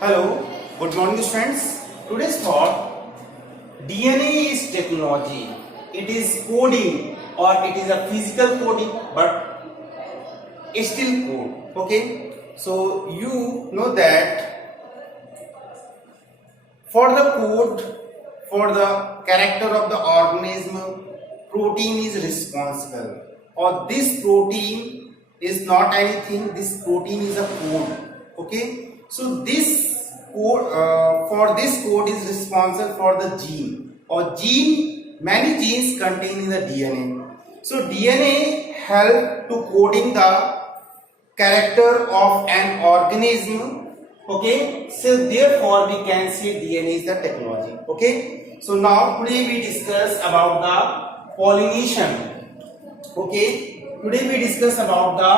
Hello, good morning students. Today's thought, DNA is technology. It is coding or it is a physical coding but it's still code. Okay. So you know that for the code, for the character of the organism, protein is responsible. Or this protein is not anything, this protein is a code. Okay. So this code, for this code is responsible for the gene or many genes contained in the DNA. So DNA help to coding the character of an organism. Okay, so therefore we can say DNA is the technology. Okay, so now today we discuss about the pollination. Okay, today we discuss about the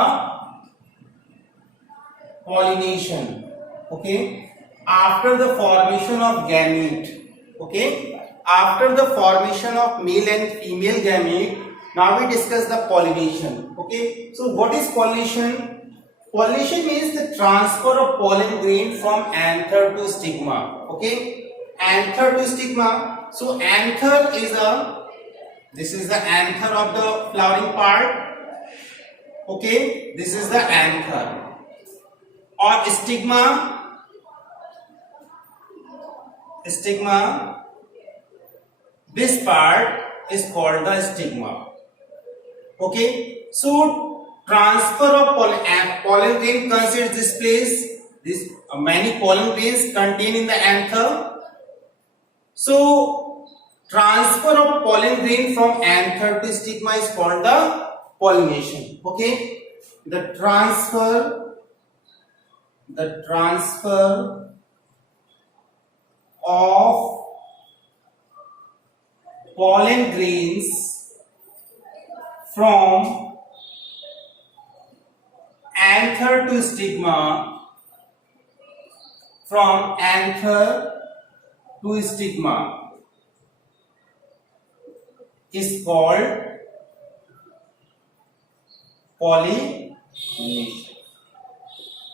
pollination. Okay, after the formation of gamete. Okay, after the formation of male and female gamete, now we discuss the pollination. Okay, so what is pollination? Pollination means the transfer of pollen grain from anther to stigma. Okay, anther to stigma. So anther is this is the anther of the flowering part. Okay, this is the anther. Or stigma, this part is called the stigma. Okay, so transfer of pollen grain consists this place. This many pollen grains contained in the anther. So transfer of pollen grain from anther to stigma is called the pollination. Okay, the transfer of pollen grains from anther to stigma, is called pollination.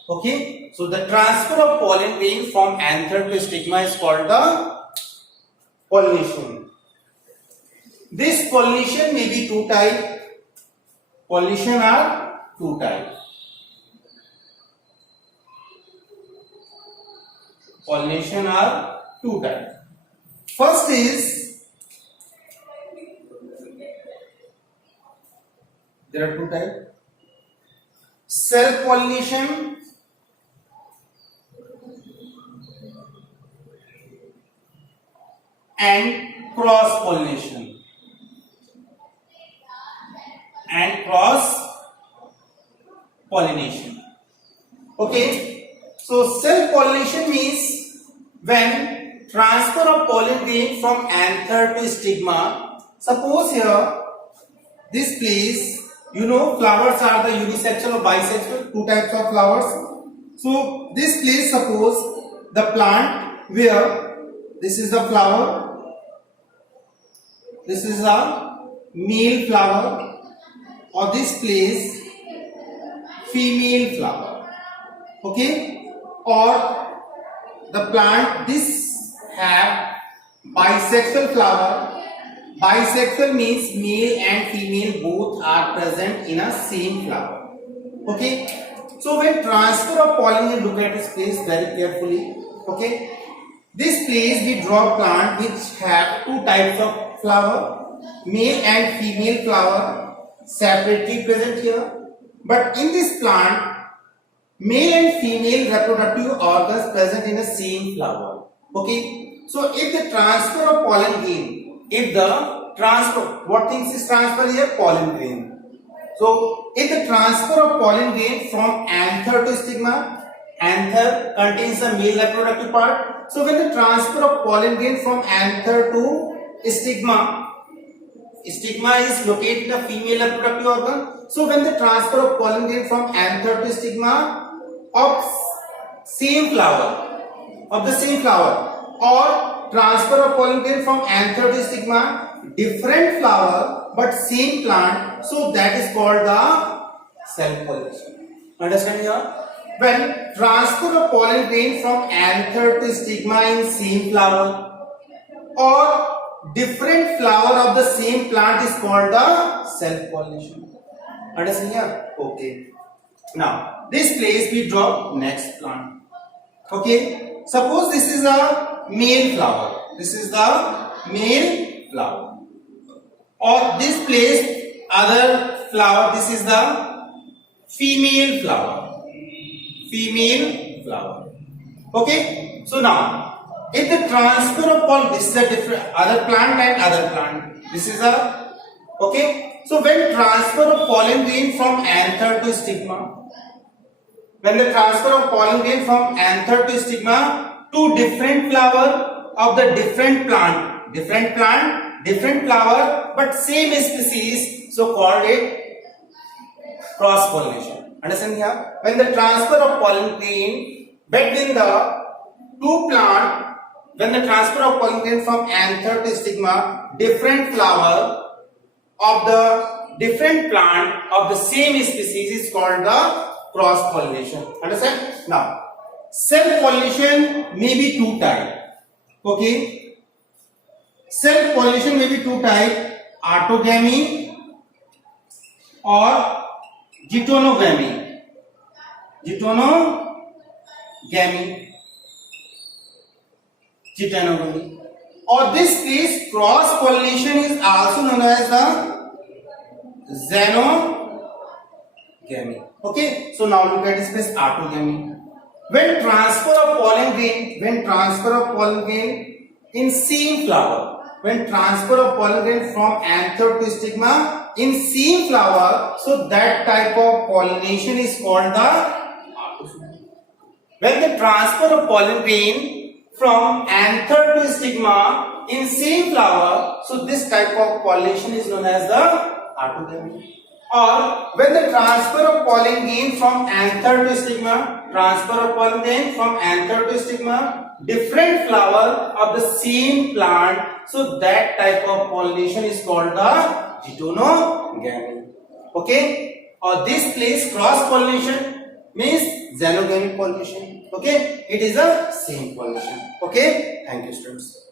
Okay, so the transfer of pollen grain from anther to stigma is called the pollination. This pollination may be two types. Pollination are two types. Pollination are two types. First is, there are two types. Self pollination and cross pollination. Okay, so self pollination means when transfer of pollen grain from anther to stigma. Suppose here this place, you know, flowers are the unisexual or bisexual, two types of flowers. So this place, suppose the plant where this is the flower, this is a male flower, or this place female flower. Okay, or the plant this have bisexual flower. Bisexual means male and female both are present in a same flower. Okay, so when transfer of pollen, look at this place very carefully. Okay, this place we draw plant which have two types of flower, male and female flower separately present here. But in this plant, male and female reproductive organs present in the same flower. Okay, so if the transfer of pollen grain, what things is transfer here? Pollen grain. So if the transfer of pollen grain from anther to stigma, anther contains the male reproductive part. So when the transfer of pollen grain from anther to stigma is located in the female reproductive organ. So when the transfer of pollen grain from anther to stigma of same flower, or transfer of pollen grain from anther to stigma, different flower but same plant, so that is called the self pollination. Understand here? when transfer of pollen grain from anther to stigma in same flower or different flower of the same plant is called the self-pollination. Understand here? Okay. Now, this place we draw next plant. Okay. Suppose this is a male flower. This is the male flower. Or this place other flower. This is the female flower. Female flower. Okay. So now, if the transfer of pollen, this is a different other plant and other plant. This is a okay. So when transfer of pollen grain from anther to stigma, when the transfer of pollen grain from anther to stigma to different flower of the different plant, different flower, but same species, so called it cross pollination. Understand here? When the transfer of pollen grain between the two plant, when the transfer of pollen grain from anther to stigma, different flower of the different plant of the same species is called the cross pollination. Understand? Now, self pollination may be two types. Okay, self pollination may be two types: autogamy or geitonogamy. Geitonogamy. Or this case, cross pollination is also known as the xenogamy. Okay, so now look at this case, autogamy. When transfer of pollen grain in same flower, when transfer of pollen grain from anther to stigma in same flower, so that type of pollination is called the autogamy. When the transfer of pollen grain from anther to stigma in same flower, so this type of pollination is known as the autogamy. Or when the transfer of pollen grain from anther to stigma, different flower of the same plant, so that type of pollination is called the geitonogamy. Okay, or this place cross pollination means xenogamic pollination. Okay, it is a same pollination. Okay, thank you students.